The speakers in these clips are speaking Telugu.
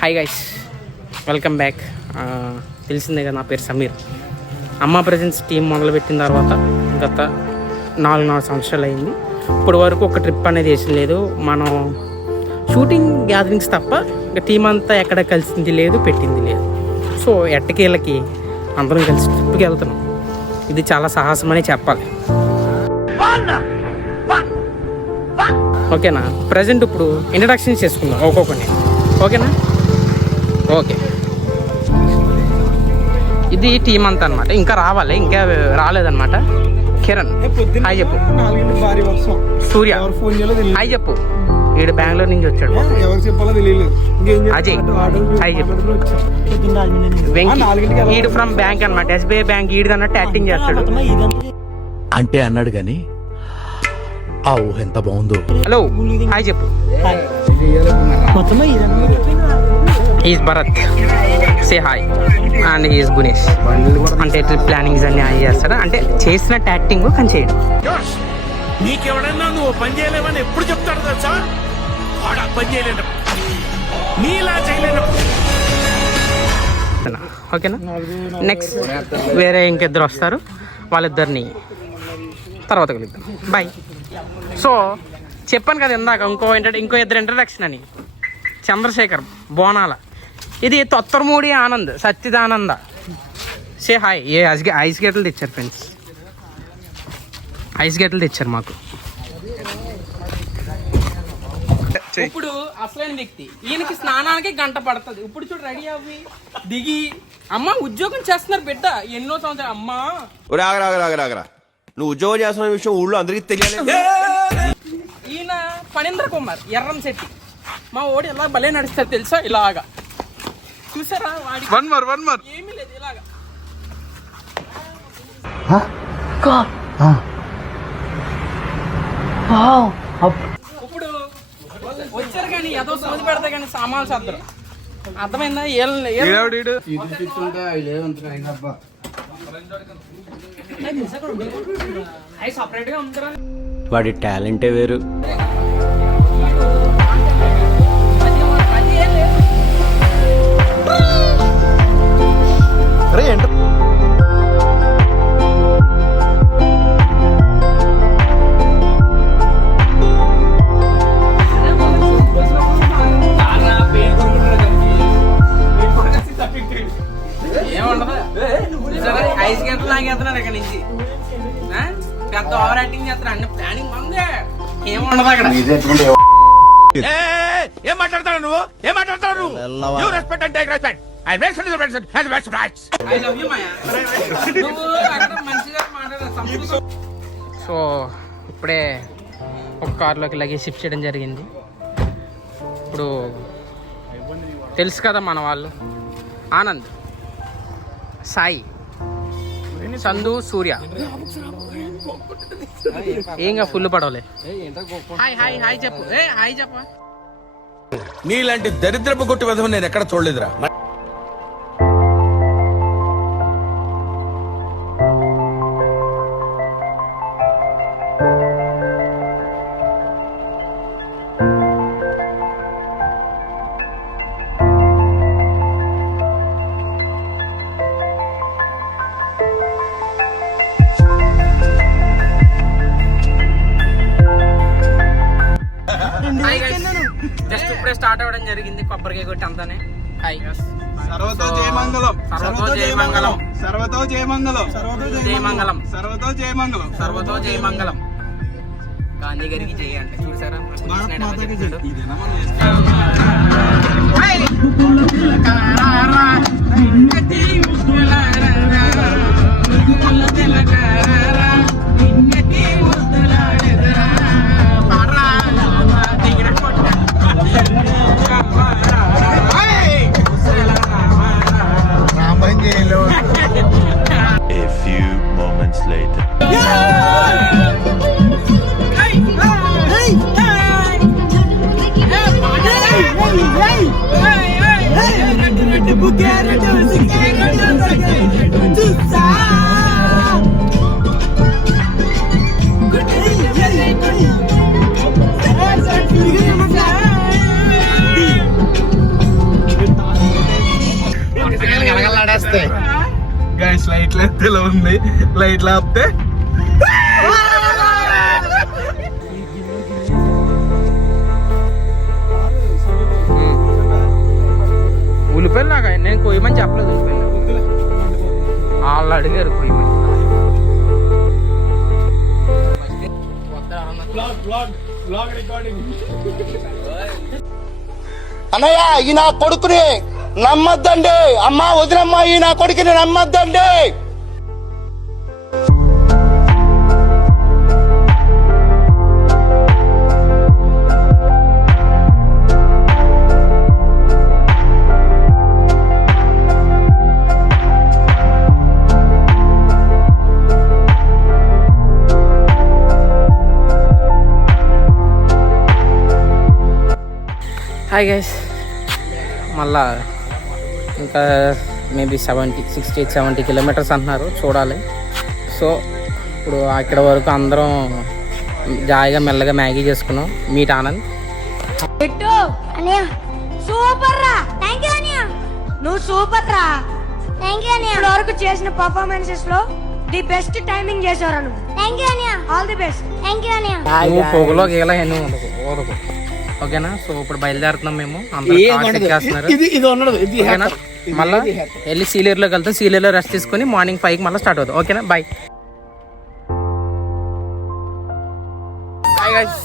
Hi guys, welcome back. తెలిసిందే కదా, నా పేరు సమీర్. అమ్మ ప్రెజెన్స్ టీం మొదలుపెట్టిన తర్వాత గత 4 సంవత్సరాలు అయింది. ఇప్పటి వరకు ఒక ట్రిప్ అనేది వేసిన లేదు. మనం షూటింగ్ గ్యాదరింగ్స్ తప్ప ఇంకా టీం అంతా ఎక్కడ కలిసింది లేదు, పెట్టింది లేదు. సో ఎట్టకేళ్ళకి అందరం కలిసి ట్రిప్కి వెళ్తున్నాం. ఇది చాలా సాహసం అని చెప్పాలి. ఓకేనా? ప్రజెంట్ ఇప్పుడు ఇంట్రడక్షన్ చేసుకుందాం ఒక్కొక్కరిని. ఓకేనా? ఓకే, ఇది టీం అంతా అనమాట. ఇంకా రావాలి, ఇంకా రాలేదన్నమాట. కిరణ్ హాయ్ చెప్పు. సూర్య హాయ్ చెప్పు. ఈడు బెంగళూరు నుంచి వచ్చాడు. అజయ్ హాయ్ చెప్పు. వెంకీ ఈడు ఫ్రమ్ బ్యాంక్ అనమాట, ఎస్బీఐ బ్యాంక్. ఈడు అన్నట్టు యాక్టింగ్ చేస్తాడు అంటే అన్నాడు కానీ ఆ ఊహ ఎంత బాగుందో. హలో హాయ్ చెప్పు. Is Bharat, say hi. And is Gunesh. అంటే ట్రిప్ ప్లానింగ్స్ అన్ని ఆయన చేస్తాడు. అంటే చేసినట్టు యాక్టింగ్ కానీ చేయడం. నీకెవడన్నా నువ్వు పని చేయలేవని ఎప్పుడు చెప్తాడు తెలుసా? వాడు పని చేయలేడు, నీలా చేయలేడు. ఓకేనా? నెక్స్ట్ వేరే ఇంకిద్దరు వస్తారు, వాళ్ళిద్దరిని తర్వాత కలుద్దాం. బాయ్. సో చెప్పాను కదా ఇందాక, ఇంకో ఇద్దరు ఇంట్రడక్షన్ అని. చంద్రశేఖర్ బోనాల, ఇది తొత్తరమూడి ఆనంద్, సత్యదానంద. Say hi. ఏ ఐస్ గేట్లు తెచ్చారు ఫ్రెండ్స్, ఐస్ గేట్లు తెచ్చారు మాకు. ఇప్పుడు అసలైన వ్యక్తి, ఈయనకి స్నానానికి గంట పడుతుంది. ఇప్పుడు చూడు రెడీ అవ్వి దిగి, అమ్మ ఉద్యోగం చేస్తున్నారు బిడ్డ ఎన్నో సంవత్సరాలు. అమ్మా రాగరా, నువ్వు ఉద్యోగం చేస్తున్న విషయం ఊళ్ళో అందరికీ తెలియాలి. ఈయన ఫణీంద్ర కుమార్ ఎర్రం శెట్టి. మా ఓడి ఎలా భలే నడుస్తారు తెలుసా, ఇలాగా చూసారా? వాడి ఏమీ లేదు, ఇలాగా. ఇప్పుడు వచ్చారు కానీ ఏదో సోది పెడతా కానీ సామాన్లు సర్దరు. అర్థమైందా? సపరేట్ గా అమ్ముతారా? వాడి టాలెంటే వేరు. ఐస్ గంటలు లాగేస్తున్నారు ఇక్కడ నుంచి. పెద్ద ఓవర్ యాక్టింగ్ చేస్తారు. అన్ని ప్లానింగ్ ఉంది, ఏముండదు అక్కడ. ఏం మాట్లాడతాడు నువ్వు? ఏం మాట్లాడతాడు నువ్వు? You respect and take respect. I respect the president and best rights. I love you Maya. నువ్వు అక్కడ మంచిగా మాట్లాడు. సో ఇప్పుడే ఒక కార్లోకి లగేజ్ షిఫ్ట్ చేయడం జరిగింది. ఇప్పుడు తెలుసు కదా మన వాళ్ళు, ఆనంద్, సాయి, చందు, సూర్య. ఏంగా ఫుల్ పడవలే. హాయ్ హాయ్ హాయ్ చెప్పు. హాయ్ చెప్ప. నీలాంటి దరిద్రపు కొట్టి విధం నేను ఎక్కడ చూడలేదురా. జస్ట్ ఇప్పుడే స్టార్ట్ అవ్వడం జరిగింది, కొబ్బరికాయ కొట్టి అంతానే. హాయ్. సర్వతో జయమంగళం, సర్వతో జయమంగళం, సర్వతో జయమంగళం, జయమంగళం, సర్వతో జయమంగళం, సర్వతో జయమంగళం. గాంధీ గారికి జయ అంటే చూసారా? A few moments later. Hey! వస్తాయి. గైస్ లైట్లు ఎత్తేలా ఉంది, లైట్లు ఆపితే ఉల్లిపాయలు నాకు నేను కొయ్యమని చెప్పలేదు. ఉల్లిపాయలు వాళ్ళు అడిగారు కొయ్యమని. అన్నయ్య ఈ నా కొడుకుని నమ్మద్దండి, అమ్మా వదినమ్మా ఈ నా కొడుకుని నమ్మద్దండి. హాయ్ గైస్, మళ్ళా ఇంకా మేబీ 60-70 కిలోమీటర్స్ అంటున్నారు, చూడాలి. సో ఇప్పుడు అక్కడ వరకు అందరం జాయిగా మెల్లగా మ్యాగీ చేసుకున్నాం. మీట్ ఆనంద్. సూపర్ రా, థాంక్యూ అన్నయ్య. నువ్వు సూపర్ రా, థాంక్యూ అన్నయ్య. ఇప్పటి వరకు చేసిన పర్ఫార్మెన్సెస్ లో ది బెస్ట్ టైమింగ్ చేశారు నువ్వు. థాంక్యూ అన్నయ్య, ఆల్ ది బెస్ట్. థాంక్యూ అన్నయ్య. నువ్వు పొగలో గీలా ఎన్ని ఓదకు, ఓకేనా? సో ఇప్పుడు బయలుదేరుతున్నాం మేము. అందరూ ఓకేనా? మళ్ళీ వెళ్ళి సీలేరులోకి వెళ్తాం. సీలేరులో రెస్ట్ తీసుకొని మార్నింగ్ 5కి మళ్ళీ స్టార్ట్ అవుతాం. ఓకేనా? బాయ్. హాయ్ గైస్,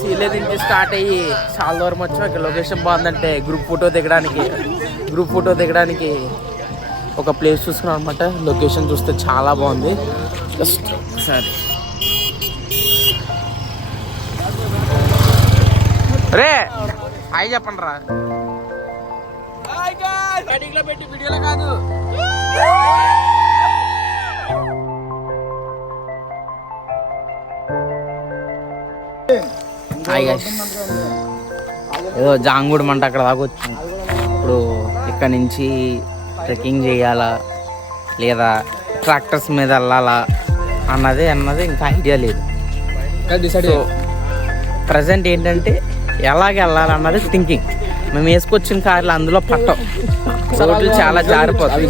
సీలేరు నుంచి స్టార్ట్ అయ్యి చాలా దూరం వచ్చాం. ఇక్కడ లొకేషన్ బాగుందంటే గ్రూప్ ఫోటో దిగడానికి ఒక ప్లేస్ చూసుకున్నాం అనమాట. లొకేషన్ చూస్తే చాలా బాగుంది. జస్ట్ సరే రే హాయ్ చెప్పండి రా. పెట్టి వీడియోలో కాదు. హాయ్ గైస్, ఏదో జాంగూడమంట అక్కడ దాకా వచ్చింది. ఇప్పుడు ఇక్కడ నుంచి ట్రెక్కింగ్ చేయాలా లేదా ట్రాక్టర్స్ మీద వెళ్ళాలా అన్నది ఇంకా ఐడియా లేదు. సో ప్రజెంట్ ఏంటంటే ఎలాగ వెళ్ళాలన్నది థింకింగ్. మేము వేసుకొచ్చిన కార్లు అందులో పట్టం, రోడ్లు చాలా జారిపోతాయి,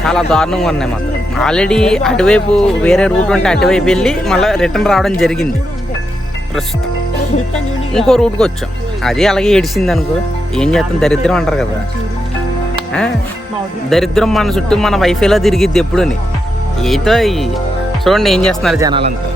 చాలా దారుణంగా ఉన్నాయి మాత్రం. ఆల్రెడీ అటువైపు వేరే రూట్ ఉంటే అటువైపు వెళ్ళి మళ్ళీ రిటర్న్ రావడం జరిగింది. ప్రస్తుతం ఇంకో రూట్కి వచ్చాం, అది అలాగే ఏడిసింది అనుకో. ఏం చేస్తాం, దరిద్రం అంటారు కదా. దరిద్రం మన చుట్టూ మన వైఫైలో తిరిగిద్ది ఎప్పుడుని. ఏతో చూడండి ఏం చేస్తున్నారు జనాలంతా.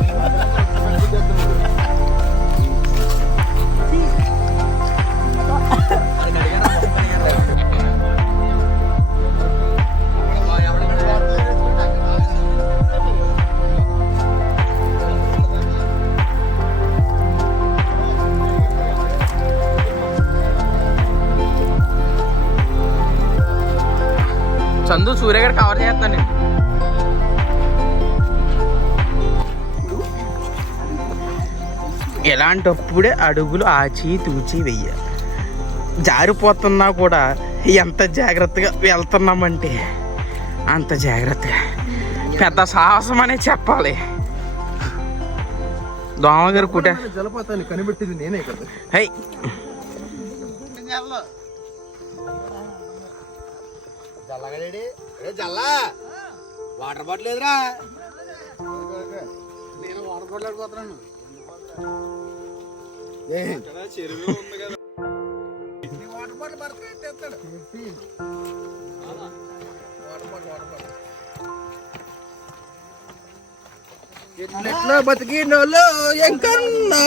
చందు సూర్య గారు కవర్ చేస్తాను నేను. ఎలాంటప్పుడే అడుగులు ఆచి తూచి వెయ్యాలి. జారిపోతున్నా కూడా ఎంత జాగ్రత్తగా వెళ్తున్నామంటే అంత జాగ్రత్తగా, పెద్ద సాహసం అనే చెప్పాలి. దోమగారు కుట జలపాతాన్ని కనిపెట్టింది నేనే కదా. హై వాటర్ బాటిల్ లేదురా, నేను వాటర్ బాటిల్ ఆడిపోతున్నాను. చెరువు ఉంది కదా, వాటర్ బాటిల్ పడతాడు. ఎట్లా బతికినోళ్ళు ఎంకన్నా.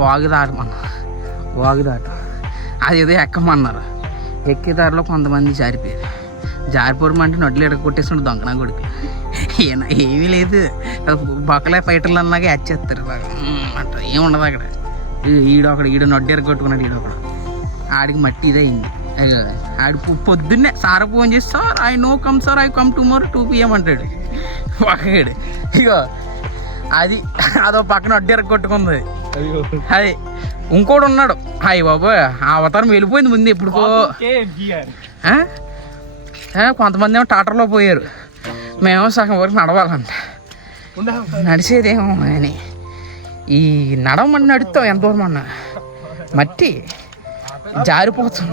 వాగు దాటమన్న వాగుదాట అది ఏదో ఎక్కమన్నారు. ఎక్కే దారిలో కొంతమంది జారిపోవడం అంటే నడ్లు ఎడక కొట్టేస్తుండే దొంగనా కొడుకు. ఏమీ లేదు, బొక్కలే ఫైటర్లు అన్నాగా యాడ్ చేస్తారు అంట. ఏముండదు అక్కడ. ఈడు నడ్డు ఎరగ కొట్టుకున్నాడు. ఈడొకడు ఆడికి మట్టి ఇదే అయింది. ఆడి పొద్దున్నే సార్ ఫోన్ చేసి, sir I know come sir, I come tomorrow 2 PM అంటాడు పక్కగాడు. ఇగో అది అదో పక్కన నడ్డు ఎరగ కొట్టుకుంది. అది ఇంకోటి ఉన్నాడు. హాయ్ బాబు ఆ అవతారం వెళ్ళిపోయింది ముందు ఎప్పుడుకో. కొంతమంది ఏమో టాటర్లో పోయారు, మేము సగం వరకు నడవాలంట. నడిచేదేమో అని ఈ నడవమని నడుస్తాం ఎంత దూరం అన్నా మట్టి జారిపోతాం.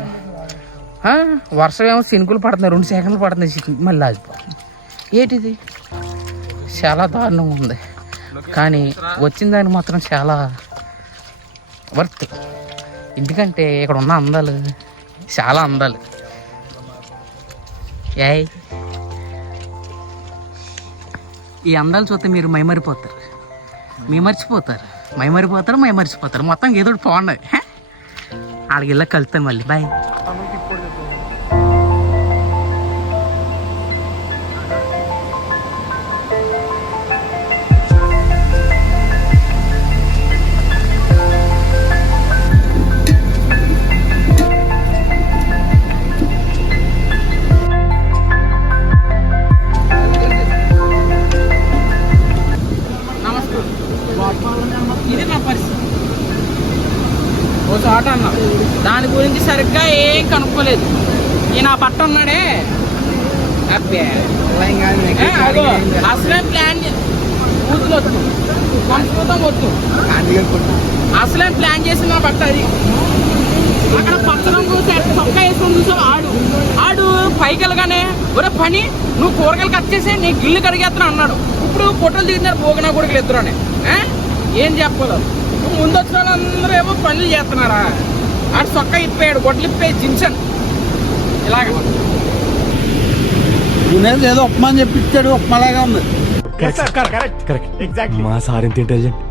వర్షం ఏమో సినుకులు పడుతున్నాయి, 2 సెకండ్లు పడుతున్నాయి, మళ్ళీ ఆగిపోతుంది. ఏంటిది చాలా దారుణంగా ఉంది. కానీ వచ్చిన దానికి మాత్రం చాలా వర్త్. ఎందుకంటే ఇక్కడ ఉన్న అందాలు చాలా అందాలు. ఈ అందాలు చూస్తే మీరు మైమరిపోతారు, మొత్తం ఏదో బాగుండదు. ఆడికి వెళ్ళా కలుస్తాను మళ్ళీ. బాయ్. ఇది నా పరిస్థితి. ఓ చోట అన్నా దాని గురించి సరిగ్గా ఏం కనుక్కోలేదు. ఈ నా పట్ట ఉన్నాడే అబ్బే అసలే ప్లాన్ ఊతులు వద్దు, సంస్కృతం వద్దు, అసలే ప్లాన్ చేసి నా పట్ట. అది అక్కడ పచ్చడం చొక్కా వేసుకొని చూసావు. ఆడు పైకి వెళ్ళగానే ఒరే పని నువ్వు కూరగాయలు కట్ చేసి నీ గిల్లు కడిగేస్తున్నా అన్నాడు. ఇప్పుడు ఫోటోలు దిగుతున్నారు భోగనా కొడుకులు ఇద్దరునే. ఏం చెప్పాలి? నువ్వు ముందు వచ్చిన వాళ్ళందరూ ఏమో పనులు చేస్తున్నారా? ఆడు చొక్కా ఇప్పాడు, గొడ్లు ఇప్పాయి, జిన్సన్ ఇలాగ ఏదో ఉప్మా అని చెప్పి ఇచ్చాడు, ఉప్మాలాగా ఉంది. మా సార్ ఎంత ఇంటెలిజెంట్.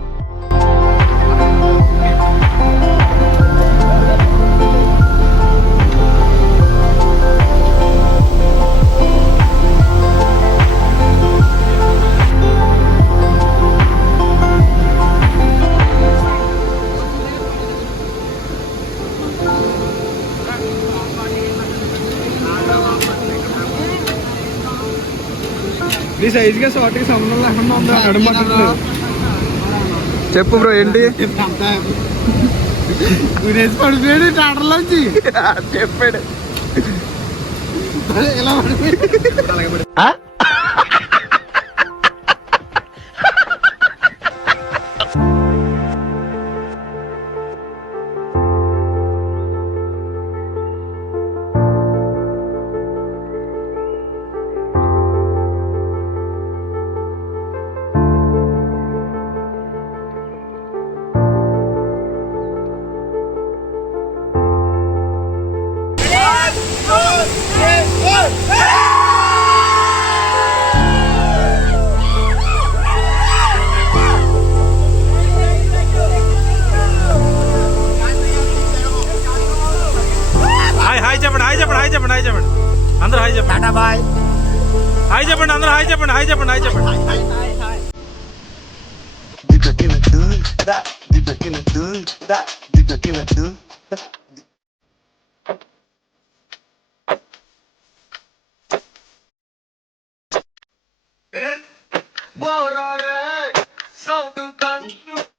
నీ సైజ్గా షార్ట్కి సంబంధం లేకుండా ఉంది. అడగట్లేదు. చెప్పు బ్రో ఏంటి పడిపోయాడు టాటర్లోంచి చెప్పాడు. ఇలా పడిపోయాడు. అందరూ హాయ్ చెప్పండి. హాయ్ చెప్పండి అందరూ హాయ్ చెప్పండి. Salto canto